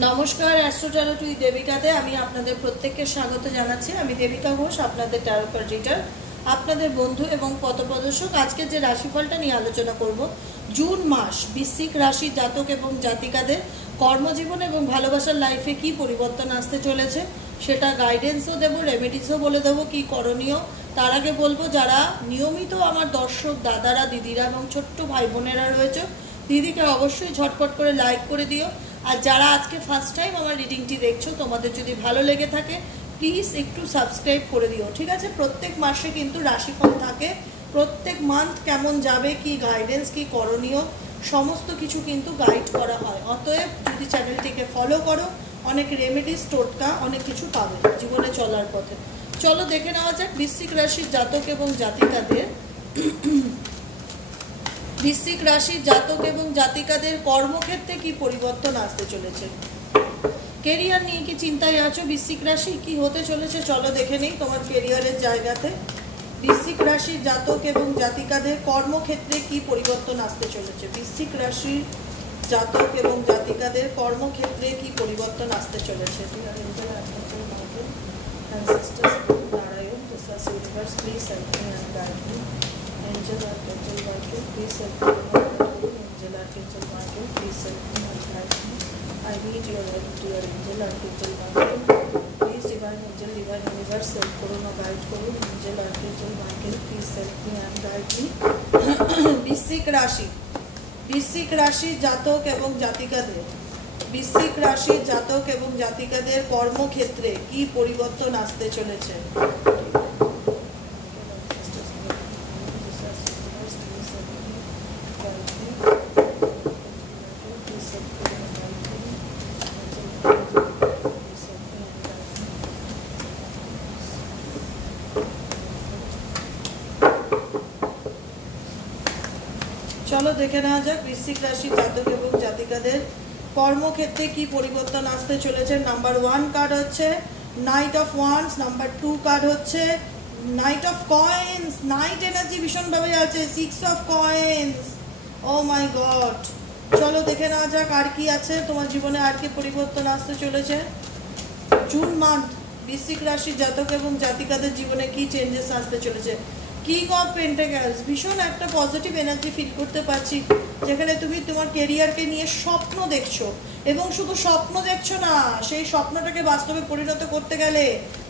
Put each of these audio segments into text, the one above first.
নমস্কার, astro taro টুই দেবিকাতে আমি আপনাদের প্রত্যেককে স্বাগত জানাচ্ছি। আমি দেবিকা ঘোষ, আপনাদের ট্যারো কার্ড রিডার, আপনাদের বন্ধু এবং পথপ্রদর্শক। আজকে যে রাশিফলটা নিয়ে আলোচনা করব, জুন মাস বৃশ্চিক রাশির জাতক এবং জাতিকাদের কর্মজীবন এবং ভালোবাসার লাইফে কি পরিবর্তন আসতে চলেছে সেটা গাইডেন্সও দেবো, রেমেডিসও বলে দেবো কি করণীয়। তার আগে বলবো, যারা নিয়মিত আমার দর্শক দাদারা, দিদিরা এবং ছোট্ট ভাই বোনেরা রয়েছে, দিদিকে অবশ্যই ঝটপট করে লাইক করে দিও। আর যারা আজকে ফার্স্ট টাইম আমার রিডিংটি দেখছো, তোমাদের যদি ভালো লেগে থাকে প্লিজ একটু সাবস্ক্রাইব করে দিও, ঠিক আছে? প্রত্যেক মাসে কিন্তু রাশিফল থাকে, প্রত্যেক মান্থ কেমন যাবে, কি গাইডেন্স, কি করণীয়, সমস্ত কিছু কিন্তু গাইড করা হয়। অতএব যদি চ্যানেলটিকে ফলো করো, অনেক রেমেডিস, টোটকা, অনেক কিছু পাবে জীবনে চলার পথে। চলো দেখে নেওয়া যাক বৃশ্চিক রাশির জাতক এবং জাতিকাদের বৃশ্চিক রাশির জাতক এবং জাতিকাদের কর্মক্ষেত্রে কি পরিবর্তন আসতে চলেছে। কেরিয়ার নিয়ে কি চিন্তায় আছো বৃশ্চিক রাশি? কি হতে চলেছে চলো দেখে নেই তোমার কেরিয়ারের জায়গাতে। বৃশ্চিক রাশির জাতক এবং জাতিকাদের কর্মক্ষেত্রে কি পরিবর্তন আসতে চলেছে। বৃশ্চিক রাশির জাতক এবং জাতিকাদের কর্মক্ষেত্রে কি পরিবর্তন আসতে চলেছে। Angel Archangel Michael, please help me. Angel Archangel Michael, please help me and guide me. I need your help, dear Angel Archangel Michael. Please divine angel, divine universe, help koro na guide koro. Angel Archangel Michael, please help me and guide me. বৃশ্চিক রাশি, বৃশ্চিক রাশির জাতক এবং জাতিকাদের, বৃশ্চিক রাশির জাতক এবং জাতিকাদের কর্মক্ষেত্রে কি পরিবর্তন আসতে চলেছে। চলো দেখে নেওয়া যাক বৃশ্চিক রাশির জাতক এবং জাতিকাদের কর্মক্ষেত্রে কি পরিবর্তন আসতে চলেছে। নাম্বার 1 কার্ড হচ্ছে knight of wands, number 2 card হচ্ছে knight of coins. Knight energy ভীষণভাবে আছে, 6 of coins. Oh my god, চলো দেখে নেওয়া যাক আর কি আছে তোমার জীবনে, আর কি পরিবর্তন আসতে চলেছে। জুন মান্থ বৃশ্চিক রাশির জাতক এবং জাতিকাদের জীবনে কি চেঞ্জেস আসতে চলেছে। কিং অফ পেন্টাকেলস, ভীষণ একটা পজিটিভ এনার্জি ফিল করতে পারছি, যেখানে তুমি তোমার কেরিয়ারকে নিয়ে স্বপ্ন দেখছো, এবং শুধু স্বপ্ন দেখছো না, সেই স্বপ্নটাকে বাস্তবে পরিণত করতে গেলে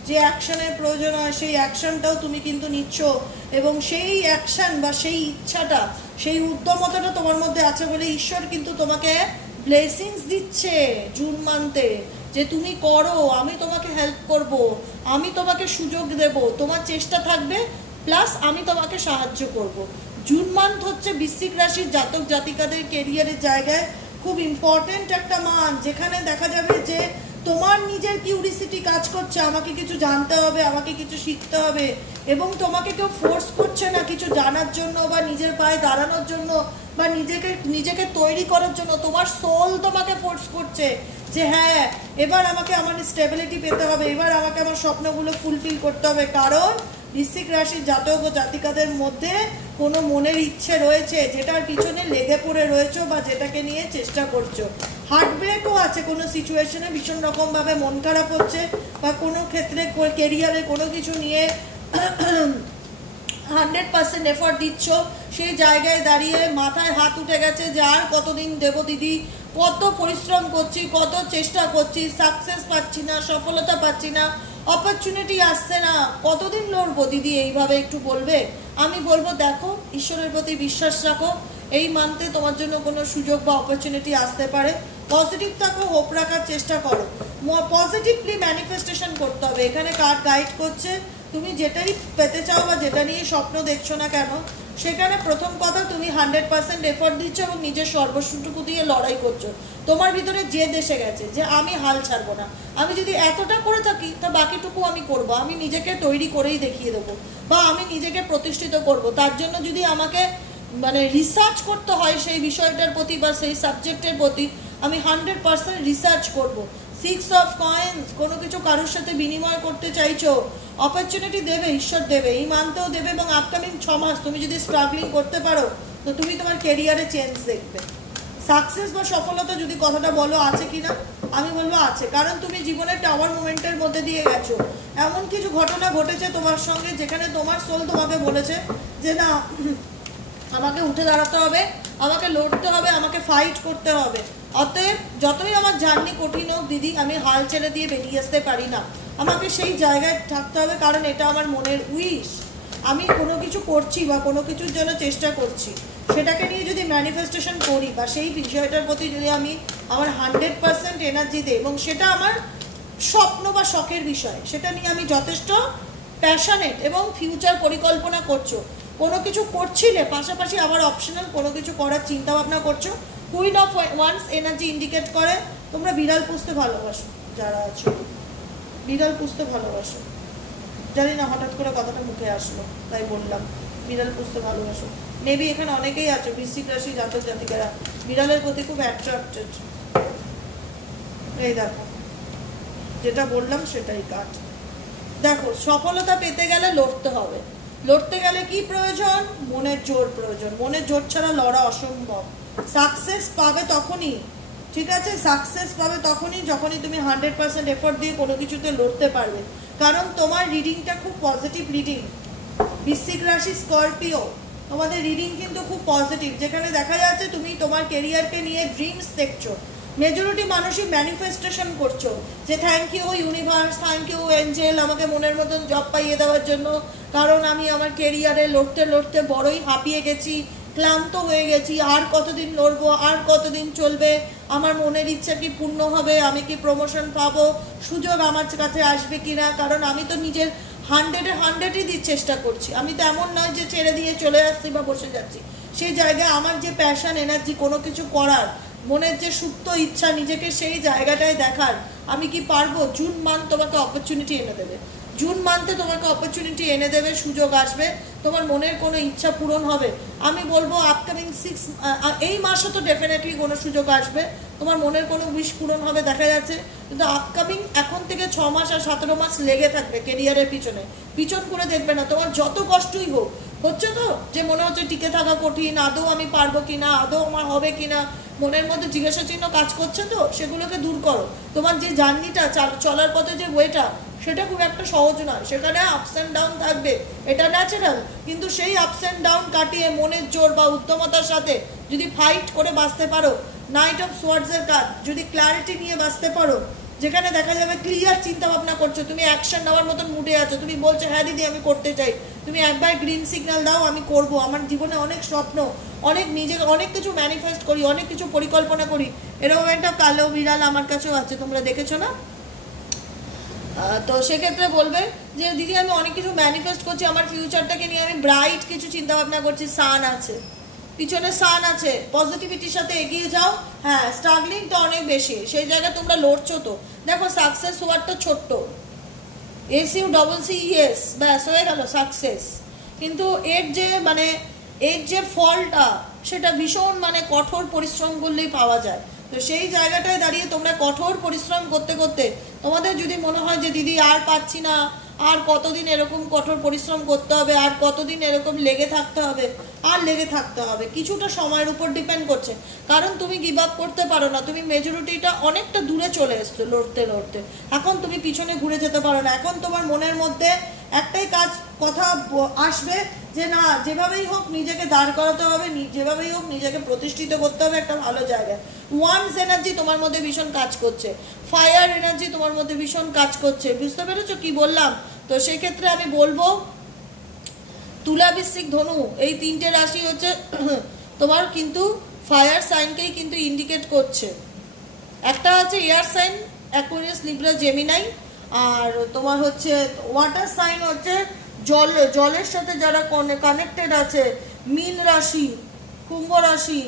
যে অ্যাকশনের প্রয়োজন হয় সেই অ্যাকশনটাও তুমি কিন্তু নিচ্ছ, এবং সেই অ্যাকশন বা সেই ইচ্ছাটা, সেই উদ্যমতাটা তোমার মধ্যে আছে বলে ঈশ্বর কিন্তু তোমাকে ব্লেসিংস দিচ্ছে জুন মান্থে, যে তুমি করো, আমি তোমাকে হেল্প করব, আমি তোমাকে সুযোগ দেব, তোমার চেষ্টা থাকবে, প্লাস আমি তোমাকে সাহায্য করব। জুন মান্থ হচ্ছে বৃশ্চিক রাশির জাতক জাতিকাদের কেরিয়ারের জায়গায় খুব ইম্পর্টেন্ট একটা মান্থ, যেখানে দেখা যাবে যে তোমার নিজের কিউরিসিটি কাজ করছে, আমাকে কিছু জানতে হবে, আমাকে কিছু শিখতে হবে, এবং তোমাকে কেউ ফোর্স করছে না কিছু জানার জন্য বা নিজের পায়ে দাঁড়ানোর জন্য বা নিজেকে তৈরি করার জন্য। তোমার সোল তোমাকে ফোর্স করছে যে হ্যাঁ, এবার আমাকে আমার স্টেবিলিটি পেতে হবে, এবার আমাকে আমার স্বপ্নগুলো ফুলফিল করতে হবে, কারণ বৃশ্চিক রাশির জাতক ও জাতিকাদের মধ্যে কোনো মনের ইচ্ছে রয়েছে, যেটার পিছনে লেগে পড়ে রয়েছো বা যেটাকে নিয়ে চেষ্টা করছো। হার্ট ব্রেকও আছে কোনো সিচুয়েশনে, ভীষণ রকমভাবে মন খারাপ হচ্ছে, বা কোনো ক্ষেত্রে কেরিয়ারে কোনো কিছু নিয়ে 100% এফর্ট দিচ্ছ, সেই জায়গায় দাঁড়িয়ে মাথায় হাত উঠে গেছে যে আর কতদিন দেব দিদি, কত পরিশ্রম করছি, কত চেষ্টা করছি, সাকসেস পাচ্ছি না, সফলতা পাচ্ছি না, অপরচুনিটি আসছে না, কতদিন লড়বো দিদি, এইভাবে একটু বলবে। আমি বলবো দেখো, ঈশ্বরের প্রতি বিশ্বাস রাখো, এই মান্থে তোমার জন্য কোনো সুযোগ বা অপরচুনিটি আসতে পারে। পজিটিভ থাকো, হোপ রাখার চেষ্টা করো, পজিটিভলি ম্যানিফেস্টেশন করতে হবে। এখানে কার্ড গাইড করছে, তুমি যেটাই পেতে চাও বা যেটা নিয়ে স্বপ্ন দেখছো না কেন, সেখানে প্রথম কথা তুমি 100% এফর্ট দিচ্ছ এবং নিজের সর্বস্বটুকু দিয়ে লড়াই করছো। তোমার ভিতরে যে দেশে গেছে যে আমি হাল ছাড়বো না, আমি যদি এতটা করে থাকি তা বাকিটুকু আমি করব, আমি নিজেকে তৈরি করেই দেখিয়ে দেবো, বা আমি নিজেকে প্রতিষ্ঠিত করব। তার জন্য যদি আমাকে রিসার্চ করতে হয় সেই বিষয়টার প্রতি বা সেই সাবজেক্টের প্রতি, আমি 100% রিসার্চ করব। 6 অফ কয়েন্স, কোনো কিছু কারোর সাথে বিনিময় করতে চাইছো, অপরচুনিটি দেবে, ঈশ্বর দেবে, এই মান্থেও দেবে, এবং আপকামিং 6 মাস তুমি যদি স্ট্রাগলিং করতে পারো তো তুমি তোমার ক্যারিয়ারে চেঞ্জ দেখবে। সাকসেস বা সফলতা যদি কথাটা বলো আছে কিনা, আমি বলবো আছে, কারণ তুমি জীবনের টাওয়ার মোমেন্টের মধ্যে দিয়ে গেছো। এমন কিছু ঘটনা ঘটেছে তোমার সঙ্গে যেখানে তোমার সোল তোমাকে বলেছে যে না, আমাকে উঠে দাঁড়াতে হবে, আমাকে লড়তে হবে, আমাকে ফাইট করতে হবে। অতএব যতই আমার জার্নি কঠিন হোক দিদি, আমি হাল ছেড়ে দিয়ে বেরিয়ে আসতে পারি না, আমাকে সেই জায়গায় থাকতে হবে, কারণ এটা আমার মনের উইশ। আমি কোনো কিছু করছি বা কোনো কিছুর জন্য চেষ্টা করছি, সেটাকে নিয়ে যদি ম্যানিফেস্টেশন করি বা সেই বিষয়টার প্রতি যদি আমি আমার 100% এনার্জি দিই, এবং সেটা আমার স্বপ্ন বা শখের বিষয়, সেটা নিয়ে আমি যথেষ্ট প্যাশনেট এবং ফিউচার পরিকল্পনা করছো, কোনো কিছু করছিলে পাশাপাশি আবার অপশনাল কোনো কিছু করার চিন্তা ভাবনা করছো, queen of wands energy indicate করে তোমরা বিড়াল পুষতে ভালোবাসো। যারা আছো বিড়াল পুষতে ভালোবাসো, জানি না হঠাৎ করে কথাটা মুখে আসলো তাই বললাম, বিড়াল পুষতে ভালোবাসো। মেবি এখানে অনেকেই আছো বৃশ্চিক রাশি জাতক জাতিকারা বিড়ালের প্রতি খুব অ্যাট্রাক্টেড। এই দেখো যেটা বললাম সেটাই কাজ। দেখো সফলতা পেতে গেলে লড়তে হবে, লড়তে গেলে কি প্রয়োজন? মনের জোর প্রয়োজন, মনের জোর ছাড়া লড়া অসম্ভব। সাকসেস পাবে তখনই, ঠিক আছে, সাকসেস পাবে তখনই যখনই তুমি 100% এফোর্ট দিয়ে কোনো কিছুতে লড়তে পারবে, কারণ তোমার রিডিংটা খুব পজিটিভ রিডিং। বৃশ্চিক রাশি স্করপিও, তোমাদের রিডিং কিন্তু খুব পজিটিভ, যেখানে দেখা যাচ্ছে তুমি তোমার কেরিয়ারকে নিয়ে ড্রিমস দেখছো। মেজরিটি মানুষই ম্যানিফেস্টেশন করছো যে thank you universe, thank you angel, আমাকে মনের মতন জব পাইয়ে দেওয়ার জন্য, কারণ আমি আমার কেরিয়ারে লড়তে লড়তে বড়ই হাঁপিয়ে গেছি, ক্লান্ত হয়ে গেছি, আর কতদিন লড়বো, আর কতদিন চলবে, আমার মনের ইচ্ছা কি পূর্ণ হবে, আমি কি প্রমোশন পাবো, সুযোগ আমার কাছে আসবে কিনা, কারণ আমি তো নিজের 100-100ই দিতে চেষ্টা করছি, আমি তো এমন নয় যে ছেড়ে দিয়ে চলে আসছি বা বসে যাচ্ছি। সেই জায়গায় আমার যে প্যাশন এনার্জি কোনো কিছু করার, মনের যে সুপ্ত ইচ্ছা নিজেকে সেই জায়গাটায় দেখার, আমি কি পারবো, জুন মান্থ তোমাকে অপরচুনিটি এনে দেবে, জুন মান্থে তোমাকে অপরচুনিটি এনে দেবে, সুযোগ আসবে, তোমার মনের কোনো ইচ্ছা পূরণ হবে। আমি বলবো আপকামিং এই মাসে তো ডেফিনেটলি কোনো সুযোগ আসবে, তোমার মনের কোনো উইশ পূরণ হবে দেখা যাচ্ছে, কিন্তু আপকামিং এখন থেকে 6 মাস আর 17 মাস লেগে থাকবে কেরিয়ারের পিছনে, পিছন করে দেখবে না, তোমার যত কষ্টই হোক, হচ্ছে তো যে মনে হচ্ছে টিকে থাকা কঠিন, আদৌ আমি পারবো কিনা, আদৌ আমার হবে কিনা, মনের মধ্যে জিজ্ঞাসা চিহ্ন কাজ করছে, তো সেগুলোকে দূর করো। তোমার যে জার্নিটা চলার পথে যে ওয়েটা, সেটা খুব একটা সহজ নয়, সেখানে আপস অ্যান্ড ডাউন থাকবে, এটা ন্যাচারাল, কিন্তু সেই আপস অ্যান্ড ডাউন কাটিয়ে মনের জোর বা উদ্যমতার সাথে যদি ফাইট করে বাঁচতে পারো, নাইট অফ সোয়ার্ডসের কাজ যদি ক্ল্যারিটি নিয়ে বাঁচতে পারো, যেখানে দেখা যাবে ক্লিয়ার চিন্তা ভাবনা করছো, তুমি অ্যাকশন নেওয়ার মতন মুডে আছো, তুমি বলছো হ্যাঁ দিদি আমি করতে চাই, তুমি একবার গ্রিন সিগন্যাল দাও, আমি করব, আমার জীবনে অনেক স্বপ্ন, অনেক নিজেকে অনেক কিছু ম্যানিফেস্ট করি, অনেক কিছু পরিকল্পনা করি, এরকম একটা কালো বিড়াল আমার কাছেও আছে, তোমরা দেখেছো না? তো সেক্ষেত্রে বলবে যে দিদি আমি অনেক কিছু ম্যানিফেস্ট করছি, আমার ফিউচারটাকে নিয়ে আমি ব্রাইট কিছু চিন্তা ভাবনা করছি, সান আছে পিছনে, সান আছে, পজিটিভিটির সাথে এগিয়ে যাও। হ্যাঁ স্ট্রাগলিংটা অনেক বেশি, সেই জায়গায় তোমরা লড়ছো, তো দেখো সাকসেস হওয়ারটা ছোট্ট, SUCCES ব্যাস হয়ে গেল সাকসেস, কিন্তু এর যে ফলটা সেটা ভীষণ কঠোর পরিশ্রম করলেই পাওয়া যায়। তো সেই জায়গাটায় দাঁড়িয়ে তোমরা কঠোর পরিশ্রম করতে করতে তোমাদের যদি মনে হয় যে দিদি আর পাচ্ছি না, আর কতদিন এরকম কঠোর পরিশ্রম করতে হবে, আর কতদিন এরকম লেগে থাকতে হবে, আর লেগে থাকতে হবে, কিছুটা সময়ের উপর ডিপেন্ড করছে, কারণ তুমি গিভ আপ করতে পারো না, তুমি মেজরিটিটা অনেকটা দূরে চলে এসছো লড়তে লড়তে, এখন তুমি পিছনে ঘুরে যেতে পারো না, এখন তোমার মনের মধ্যে একটাই কথা আসবে যে না যেভাবেই হোক নিজেকে দাঁড় করাতে হবে, যেভাবেই হোক নিজেকে প্রতিষ্ঠিত করতে হবে একটা ভালো জায়গায়। ওয়ান্স এনার্জি তোমার মধ্যে ভীষণ কাজ করছে, ফায়ার এনার্জি তোমার মধ্যে ভীষণ কাজ করছে, বুঝতে পেরেছো কি বললাম? তো সেই ক্ষেত্রে আমি বলবো তুলা বৃশ্চিক ধনু এই 3টে রাশি হচ্ছে তোমার কিন্তু ফায়ার সাইনকেই কিন্তু ইন্ডিকেট করছে। একটা আছে air sign Aquarius, Libra, Gemini, আর তোমার হচ্ছে ওয়াটার সাইন হচ্ছে জলের সাথে যারা কানেক্টেড আছে, মীন রাশি, কুম্ভ রাশি,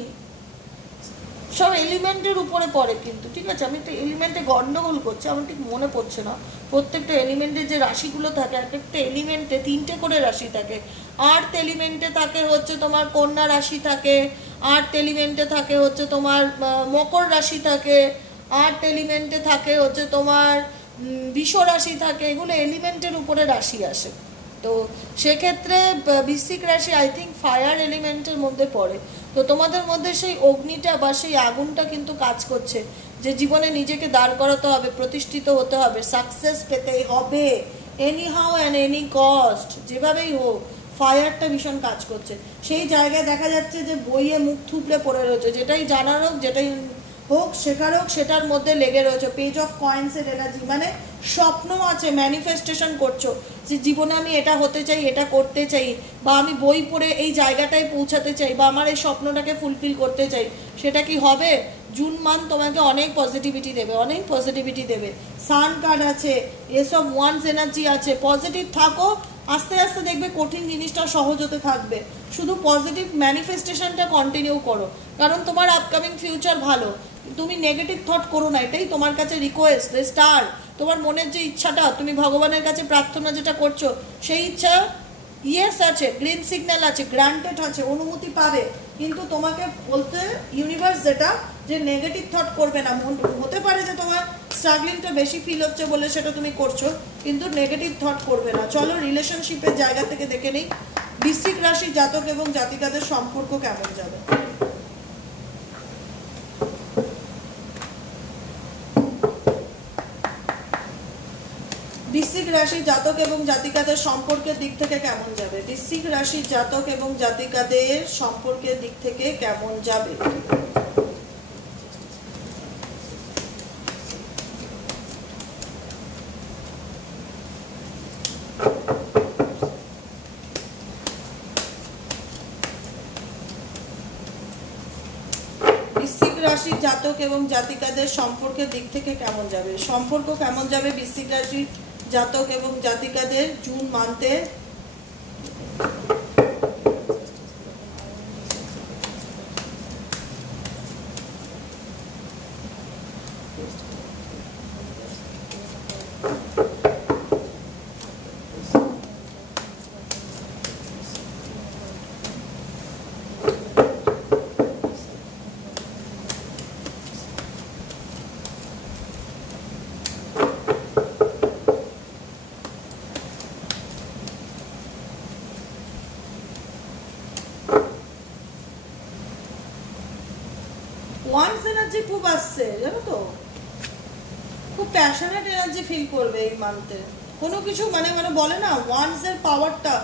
সব এলিমেন্টের উপরে পড়ে কিন্তু, ঠিক আছে? আমি একটা এলিমেন্টে গন্ডগোল করছি, আমার ঠিক মনে পড়ছে না, প্রত্যেকটা এলিমেন্টের যে রাশিগুলো থাকে, এক একটা এলিমেন্টে 3টে করে রাশি থাকে। আর্থ এলিমেন্টে থাকে হচ্ছে তোমার কন্যা রাশি থাকে, আর্থ এলিমেন্টে থাকে হচ্ছে তোমার মকর রাশি থাকে, আর্থ এলিমেন্টে থাকে হচ্ছে তোমার বৃষ রাশি থাকে, এগুলো এলিমেন্টের উপরে রাশি আসে। তো সেক্ষেত্রে বৃশ্চিক রাশি আই থিঙ্ক ফায়ার এলিমেন্টের মধ্যে পড়ে। তো তোমাদের মধ্যে সেই অগ্নিটা বা সেই আগুনটা কিন্তু কাজ করছে, যে জীবনে নিজেকে দাঁড় করাতে হবে, প্রতিষ্ঠিত হতে হবে, সাকসেস পেতেই হবে, any how and any cost, যেভাবেই হোক। ফায়ারটা ভীষণ কাজ করছে। সেই জায়গায় দেখা যাচ্ছে যে বইয়ে মুখ থুবড়ে পড়ে রয়েছে, যেটাই জানার হোক, যেটাই হোক, শেখার হোক, সেটার মধ্যে লেগে রয়েছে। পেজ অফ কয়েন্সের এনার্জি, মানে স্বপ্ন আছে, ম্যানিফেস্টেশন করছো যে জীবনে আমি এটা হতে চাই, এটা করতে চাই, বা আমি বই পড়ে এই জায়গাটায় পৌঁছাতে চাই, বা আমার এই স্বপ্নটাকে ফুলফিল করতে চাই। সেটা কি হবে? জুন মান্থ তোমাকে অনেক পজিটিভিটি দেবে, অনেক পজিটিভিটি দেবে। সান কার্ড আছে, এসব ওয়ান্স এনার্জি আছে। পজিটিভ থাকো, আস্তে আস্তে দেখবে কঠিন জিনিসটা সহজ হতে থাকবে। শুধু পজিটিভ ম্যানিফেস্টেশনটা কন্টিনিউ করো, কারণ তোমার আপকামিং ফিউচার ভালো। তুমি নেগেটিভ থট করো না, এটাই তোমার কাছে রিকোয়েস্ট। স্টার, তোমার মনের যে ইচ্ছাটা, তুমি ভগবানের কাছে প্রার্থনা যেটা করছো, সেই ইচ্ছা ইয়েস আছে, গ্রিন সিগন্যাল আছে, গ্রান্টেড আছে, অনুমতি পাবে। কিন্তু তোমাকে বলতে ইউনিভার্স যেটা, যে নেগেটিভ থট করবে না। হতে পারে যে তোমার স্ট্রাগলিংটা বেশি ফিল হচ্ছে বলে সেটা তুমি করছো, কিন্তু নেগেটিভ থট করবে না। চলো রিলেশনশিপের জায়গা থেকে দেখে নিই বৃশ্চিক রাশি জাতক এবং জাতিকাদের সম্পর্ক কেমন যাবে। বৃশ্চিক রাশি জাতক এবং জাতিকাদের সম্পর্কের দিক থেকে কেমন যাবে? বৃশ্চিক রাশি জাতক এবং জাতিকাদের সম্পর্কের দিক থেকে কেমন যাবে? বৃশ্চিক রাশি জাতক এবং জাতিকাদের সম্পর্কের দিক থেকে কেমন যাবে? সম্পর্ক কেমন যাবে বৃশ্চিক রাশি জাতক এবং জাতিকাদের জুন মান্থে? ওয়ান্স এনার্জি খুব আসছে, জানো তো, খুব প্যাশনেট এনার্জি ফিল করবে এই মান্থে। কোনো কিছু মানে বলে না, ওয়ান্স এর পাওয়ারটা,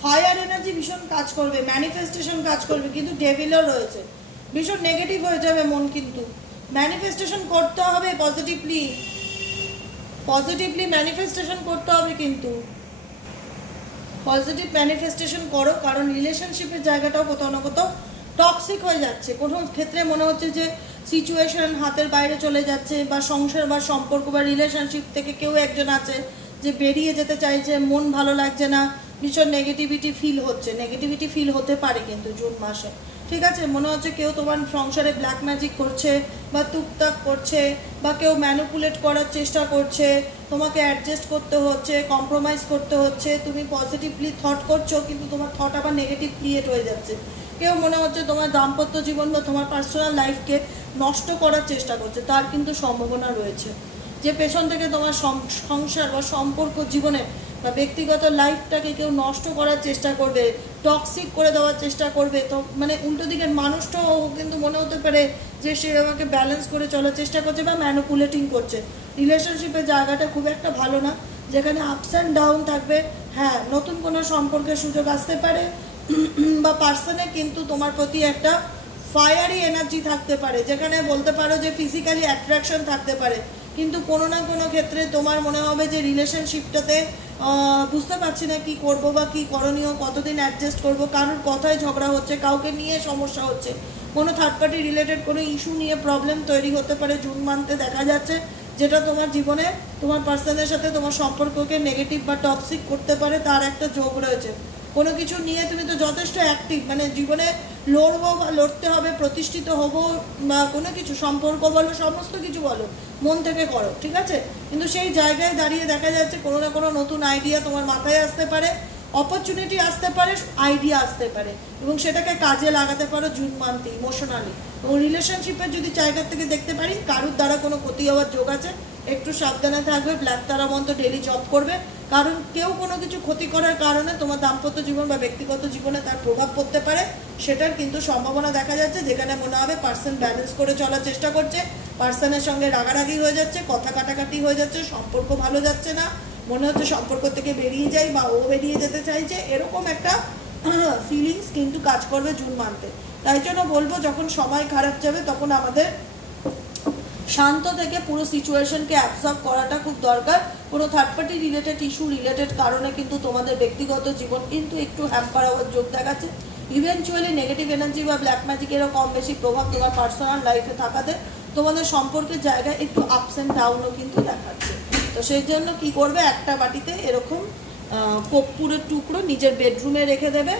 ফায়ার এনার্জি ভীষণ কাজ করবে, ম্যানিফেস্টেশন কাজ করবে। কিন্তু ডেভিলও রয়েছে, ভীষণ নেগেটিভ হয়ে যাবে মন। কিন্তু ম্যানিফেস্টেশন করতে হবে পজিটিভলি, পজিটিভলি ম্যানিফেস্টেশন করতে হবে। কিন্তু পজিটিভ ম্যানিফেস্টেশন করো, কারণ রিলেশনশিপের জায়গাটাও কোথাও না কোথাও টক্সিক হয়ে যাচ্ছে। কোনো ক্ষেত্রে মনে হচ্ছে যে সিচুয়েশন হাতের বাইরে চলে যাচ্ছে, বা সংসার বা সম্পর্ক বা রিলেশনশিপ থেকে কেউ একজন আছে যে বেরিয়ে যেতে চাইছে, মন ভালো লাগছে না, ভীষণ নেগেটিভিটি ফিল হচ্ছে। নেগেটিভিটি ফিল হতে পারে কিন্তু জুন মাসে, ঠিক আছে? মনে হচ্ছে কেউ তোমার সংসারে ব্ল্যাক ম্যাজিক করছে, বা টুকটাক করছে, বা কেউ ম্যানিপুলেট করার চেষ্টা করছে, তোমাকে অ্যাডজাস্ট করতে হচ্ছে, কম্প্রোমাইজ করতে হচ্ছে। তুমি পজিটিভলি থট করছো, কিন্তু তোমার থট আবার নেগেটিভ ক্রিয়েট হয়ে যাচ্ছে। কেউ মনে হচ্ছে তোমার দাম্পত্য জীবন বা তোমার পার্সোনাল লাইফকে নষ্ট করার চেষ্টা করছে, তার কিন্তু সম্ভাবনা রয়েছে। যে পেছন থেকে তোমার সংসার বা সম্পর্ক জীবনে বা ব্যক্তিগত লাইফটাকে কেউ নষ্ট করার চেষ্টা করবে, টক্সিক করে দেওয়ার চেষ্টা করবে। তো মানে উল্টো দিকের মানুষটাও কিন্তু মনে হতে পারে যে সে আমাকে ব্যালেন্স করে চলার চেষ্টা করছে বা ম্যানিপুলেটিং করছে। রিলেশনশিপের জায়গাটা খুব একটা ভালো না, যেখানে আপস অ্যান্ড ডাউন থাকবে। হ্যাঁ, নতুন কোনো সম্পর্কের সুযোগ আসতে পারে, বা পার্সনে কিন্তু তোমার প্রতি একটা ফায়ারি এনার্জি থাকতে পারে, যেখানে বলতে পারো যে ফিজিক্যালি অ্যাট্রাকশন থাকতে পারে। কিন্তু কোনো না কোনো ক্ষেত্রে তোমার মনে হবে যে রিলেশনশিপটাতে বুঝতে পারছি না কি করব বা কি করণীয়, কতদিন অ্যাডজাস্ট করব, কারোর কথায় ঝগড়া হচ্ছে, কাউকে নিয়ে সমস্যা হচ্ছে, কোনো থার্ড পার্টি রিলেটেড কোনো ইস্যু নিয়ে প্রবলেম তৈরি হতে পারে জুন মান্থে দেখা যাচ্ছে, যেটা তোমার জীবনে তোমার পার্সনের সাথে তোমার সম্পর্ককে নেগেটিভ বা টক্সিক করতে পারে। তার একটা যোগ রয়েছে। কোনো কিছু নিয়ে তুমি তো যথেষ্ট অ্যাক্টিভ, মানে জীবনে লড়বো বা লড়তে হবে, প্রতিষ্ঠিত হব, বা কোনো কিছু সম্পর্ক বলো, সমস্ত কিছু বলো, মন থেকে করো, ঠিক আছে? কিন্তু সেই জায়গায় দাঁড়িয়ে দেখা যাচ্ছে কোনো না কোনো নতুন আইডিয়া তোমার মাথায় আসতে পারে, অপরচুনিটি আসতে পারে, আইডিয়া আসতে পারে এবং সেটাকে কাজে লাগাতে পারো জুন মান্থে ইমোশনালি। এবং রিলেশনশিপের যদি জায়গা থেকে দেখতে পারি কারুর দ্বারা কোনো ক্ষতি হওয়ার যোগ আছে, একটু সাবধানে থাকবে। ব্ল্যাক তারা মন্ত্র ডেলি জব করবে, কারণ কেউ কোনো কিছু ক্ষতি করার কারণে তোমার দাম্পত্য জীবন বা ব্যক্তিগত জীবনে তার প্রভাব পড়তে পারে, সেটার কিন্তু সম্ভাবনা দেখা যাচ্ছে। যেখানে মনে হবে পার্সন ব্যালেন্স করে চলার চেষ্টা করছে, পার্সনের সঙ্গে রাগারাগি হয়ে যাচ্ছে, কথা কাটাকাটি হয়ে যাচ্ছে, সম্পর্ক ভালো যাচ্ছে না, মনে হচ্ছে সম্পর্ক থেকে বেরিয়ে যাই বা ও বেরিয়ে যেতে চাইছে, এরকম একটা ফিলিংস কিন্তু কাজ করবে জুন মান্থে। তাই জন্য বলবো যখন সময় খারাপ যাবে তখন আমাদের শান্ত থেকে পুরো সিচুয়েশনকে অ্যাবজর্ব করাটা খুব দরকার। কোনো third party related issue related কারণে কিন্তু তোমাদের ব্যক্তিগত জীবন কিন্তু একটু হ্যাম্পার হওয়ার যোগ দেখাচ্ছে। ইভেনচুয়ালি নেগেটিভ এনার্জি বা ব্ল্যাক ম্যাজিকেরও কম বেশি প্রভাব তোমার পার্সোনাল লাইফে থাকাতে তোমাদের সম্পর্কের জায়গায় একটু আপস অ্যান্ড ডাউনও কিন্তু দেখাচ্ছে। তো সেই জন্য কী করবে, একটা বাটিতে এরকম কর্পূরের টুকরো নিজের বেডরুমে রেখে দেবে।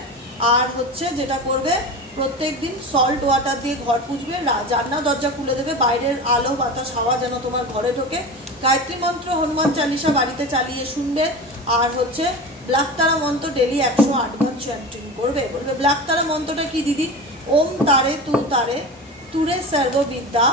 আর হচ্ছে যেটা করবে, প্রত্যেক দিন সল্ট ওয়াটার দিয়ে ঘর পুছবে, জানলা দরজা খুলে দেবে, বাইরের আলো বাতাস হাওয়া যেন তোমার ঘরে ঢোকে। গায়ত্রী মন্ত্র হনুমান চালিসা বাড়িতে চালিয়ে শুনবে। আর হচ্ছে ব্ল্যাক তারা মন্ত্র ডেলি 108 বার চ্যান্টিং করবে। বলবে ব্ল্যাক তারা মন্ত্রটা কি দিদি? ওম তারে তু তারে তুরে সর্ববিদ্যা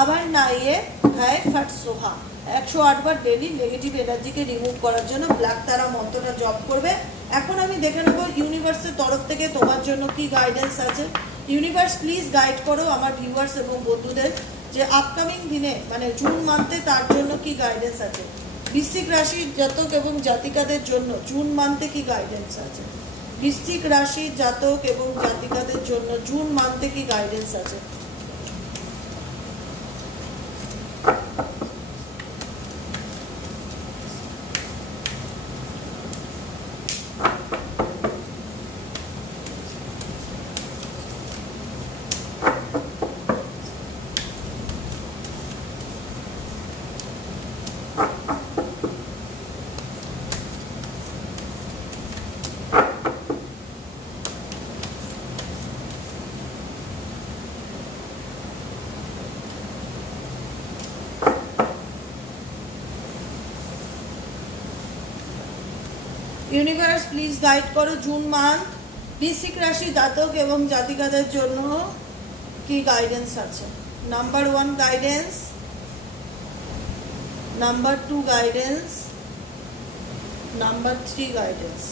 আবার নাইয়ে হ্যায় ফট সোহা। 108 বার ডেলি নেগেটিভ এনার্জিকে রিমুভ করার জন্য ব্ল্যাক তারা মন্ত্রটা জপ করবে। এখন আমি দেখে নেবো ইউনিভার্সের তরফ থেকে তোমার জন্য কি গাইডেন্স আছে। ইউনিভার্স প্লিজ গাইড করো আমার ভিউয়ার্স এবং বন্ধুদের যে আপকামিং দিনে মানে জুন মান্থে তার জন্য কি গাইডেন্স আছে। বৃশ্চিক রাশির জাতক এবং জাতিকাদের জন্য জুন মান্থে কি গাইডেন্স আছে। বৃশ্চিক রাশির জাতক এবং জাতিকাদের জন্য জুন মান্থে কি গাইডেন্স আছে। ইউনিভার্স প্লিজ গাইড করো জুন মান্থ বৃশ্চিক রাশি জাতক এবং জাতিকাদের জন্য কি গাইডেন্স আছে। Number 1 guidance, number 2 guidance, number 3 guidance.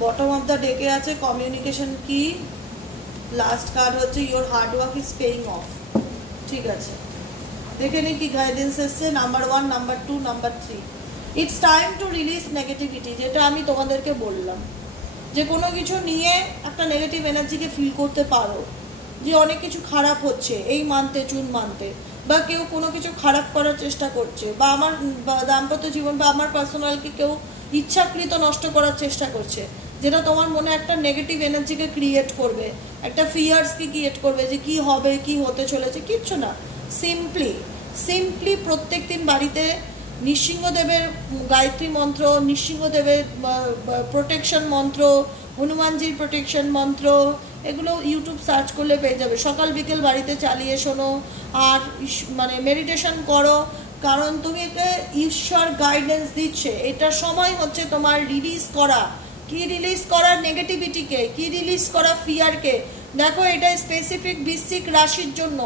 Bottom of the ডেকে আছে কমিউনিকেশন কি। লাস্ট কার্ড হচ্ছে your hard work is paying of. ঠিক আছে, দেখে নি কি গাইডেন্স এসছে। Number 1, number 2, number 3। It's time to release negativity. যেটা আমি তোমাদেরকে বললাম যে কোনো কিছু নিয়ে একটা নেগেটিভ এনার্জিকে ফিল করতে পারো যে অনেক কিছু খারাপ হচ্ছে এই মান্থে, জুন মান্থে, বা কেউ কোনো কিছু খারাপ করার চেষ্টা করছে, বা আমার দাম্পত্য জীবন বা আমার পার্সোনালকে কেউ ইচ্ছাকৃত নষ্ট করার চেষ্টা করছে, যেটা তোমার মনে একটা নেগেটিভ এনার্জিকে ক্রিয়েট করবে, একটা ফিয়ার্সকে ক্রিয়েট করবে যে কি হবে, কি হতে চলেছে। কিচ্ছু না, সিম্পলি প্রত্যেক দিন বাড়িতে নৃসিংহদেবের গায়ত্রী মন্ত্র, নৃসিংহদেবের প্রোটেকশন মন্ত্র, হনুমানজির প্রোটেকশন মন্ত্র, এগুলো ইউটিউব সার্চ করলে পেয়ে যাবে। সকাল বিকেল বাড়িতে চালিয়ে শোনো আর মানে মেডিটেশন করো, কারণ তুমি একে ঈশ্বর গাইডেন্স দিচ্ছে। এটা সময় হচ্ছে তোমার রিলিজ করা। কি রিলিজ করা? নেগেটিভিটিকে। কি রিলিজ করা? ফিয়ারকে। দেখো এটা স্পেসিফিক বৃশ্চিক রাশির জন্য।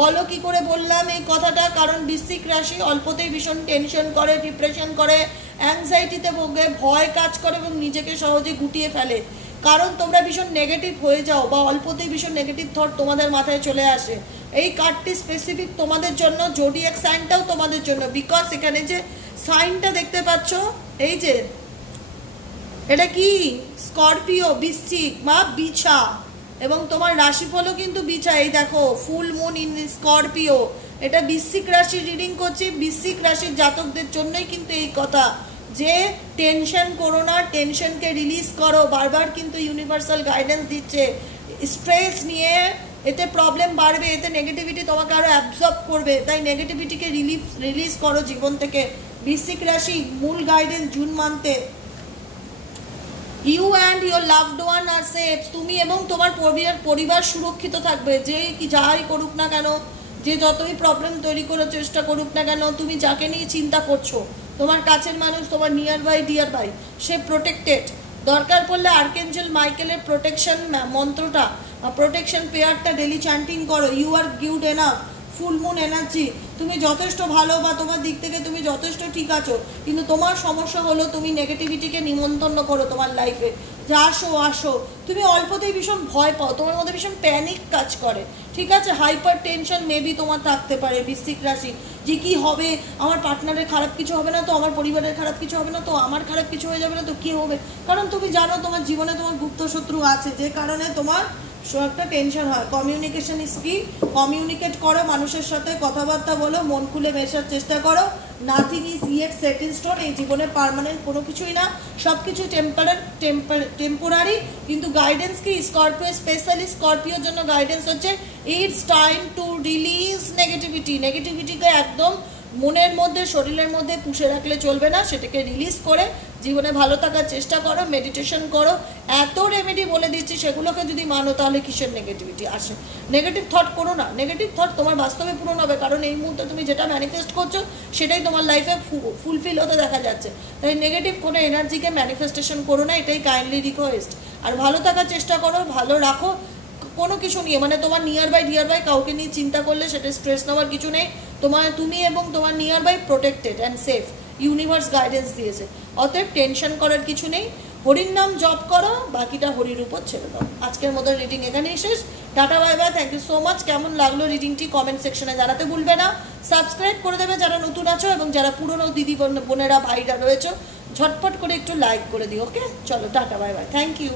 বলো কি করে বললাম এই কথাটা? কারণ বৃশ্চিক রাশি অল্পতেই ভীষণ টেনশন করে, ডিপ্রেশন করে, অ্যাংজাইটিতে ভোগে, ভয় কাজ করে এবং নিজেকে সহজে গুটিয়ে ফেলে। কারণ তোমরা ভীষণ নেগেটিভ হয়ে যাও বা অল্পতেই ভীষণ নেগেটিভ থট তোমাদের মাথায় চলে আসে। এই কার্ডটি স্পেসিফিক তোমাদের জন্য, জোডিয়াক সাইনটাও তোমাদের জন্য। বিকজ এখানে যে সাইনটা দেখতে পাচ্ছ, এই যে এটা কি স্করপিও, বৃশ্চিক বা বিছা, এবং তোমার রাশিফলও কিন্তু বিছা। এই দেখো ফুল মুন ইন স্করপিও। এটা বৃশ্চিক রাশির রিডিং করছি। বৃশ্চিক রাশির জাতকদের জন্যই কিন্তু এই কথা যে টেনশন করো না, টেনশনকে রিলিজ করো। বারবার কিন্তু ইউনিভার্সাল গাইডেন্স দিচ্ছে। স্ট্রেস নিয়ে এতে প্রবলেম বাড়বে, এতে নেগেটিভিটি তোমাকে আরও অ্যাবজর্ব করবে। তাই নেগেটিভিটিকে রিলিজ করো জীবন থেকে। বৃশ্চিক রাশি মূল গাইডেন্স জুন মান্থে, you and your loved ones are safe. তুমি এবং তোমার পরিবার সুরক্ষিত থাকবে। যে কি যাই করুক না কেন, যে যতই প্রবলেম তৈরি করার চেষ্টা করুক না কেন, তুমি যাকে নিয়ে চিন্তা করছো, তোমার কাছের মানুষ, তোমার নিয়ার বাই ডিয়ার বাই, সে প্রোটেক্টেড। দরকার পড়লে আর্কেঞ্জেল মাইকেলের প্রোটেকশন মন্ত্রটা, প্রোটেকশন পেয়ারটা ডেলি চ্যান্টিং করো। You are good enough, full moon energy, তুমি যথেষ্ট ভালো বা তোমার দিক থেকে তুমি যথেষ্ট ঠিক আছো, কিন্তু তোমার সমস্যা হলো তুমি নেগেটিভিটিকে নিমন্ত্রণ করো তোমার লাইফে, যে আসো আসো। তুমি অল্পতেই ভীষণ ভয় পাও, তোমার মধ্যে ভীষণ প্যানিক কাজ করে, ঠিক আছে? হাইপার টেনশন মেবি তোমার থাকতে পারে বৃশ্চিক রাশি, যে কি হবে, আমার পার্টনারের খারাপ কিছু হবে না তো, আমার পরিবারের খারাপ কিছু হবে না তো, আমার খারাপ কিছু হয়ে যাবে না তো, কি হবে? কারণ তুমি জানো তোমার জীবনে তোমার গুপ্ত শত্রু আছে, যে কারণে তোমার একটা টেনশন হয়। কমিউনিকেশন ইজ কি, কমিউনিকেট করো, মানুষের সাথে কথাবার্তা বলো, মন খুলে মেশার চেষ্টা করো। Nothing is yet set in stone, এই জীবনে পার্মানেন্ট কোনো কিছুই না, সব কিছু টেম্পোরারি। কিন্তু গাইডেন্স কি, স্করপিও স্পেশালি স্করপিওর জন্য গাইডেন্স হচ্ছে it's time to release negativity. নেগেটিভিটিকে একদম মনের মধ্যে শরীরের মধ্যে পুষে রাখলে চলবে না, সেটাকে রিলিজ করে জীবনে ভালো থাকার চেষ্টা করো, মেডিটেশন করো। এত রেমেডি বলে দিচ্ছি, সেগুলোকে যদি মানো তাহলে কিসের নেগেটিভিটি আসে? নেগেটিভ থট করো না, নেগেটিভ থট তোমার বাস্তবে পূরণ হবে, কারণ এই মুহূর্তে তুমি যেটা ম্যানিফেস্ট করছো সেটাই তোমার লাইফে ফুলফিল হতে দেখা যাচ্ছে। তাই নেগেটিভ কোনো এনার্জিকে ম্যানিফেস্টেশন করো না, এটাই কাইন্ডলি রিকোয়েস্ট। আর ভালো থাকার চেষ্টা করো, ভালো রাখো কোনো কিছু নিয়ে, মানে তোমার নিয়ার বাই কাউকে নিয়ে চিন্তা করলে সেটা স্ট্রেস নেওয়ার কিছু নেই। তুমি এবং তোমার near by protected and safe, universe guidance দিয়েছে, অতএব টেনশন করার কিছু নেই। হরির নাম জপ করো, বাকিটা হরির উপর ছেড়ে দাও। আজকের মতো রিডিং এখানেই শেষ। Tata bye bye, thank you so much. কেমন লাগলো রিডিংটি কমেন্ট সেকশনে জানাতে ভুলবে না। সাবস্ক্রাইব করে দেবে যারা নতুন আছো, এবং যারা পুরনো দিদি বোনেরা ভাইরা রয়েছে ঝটপট করে একটু লাইক করে দিও। ওকে, চলো tata bye bye, thank you.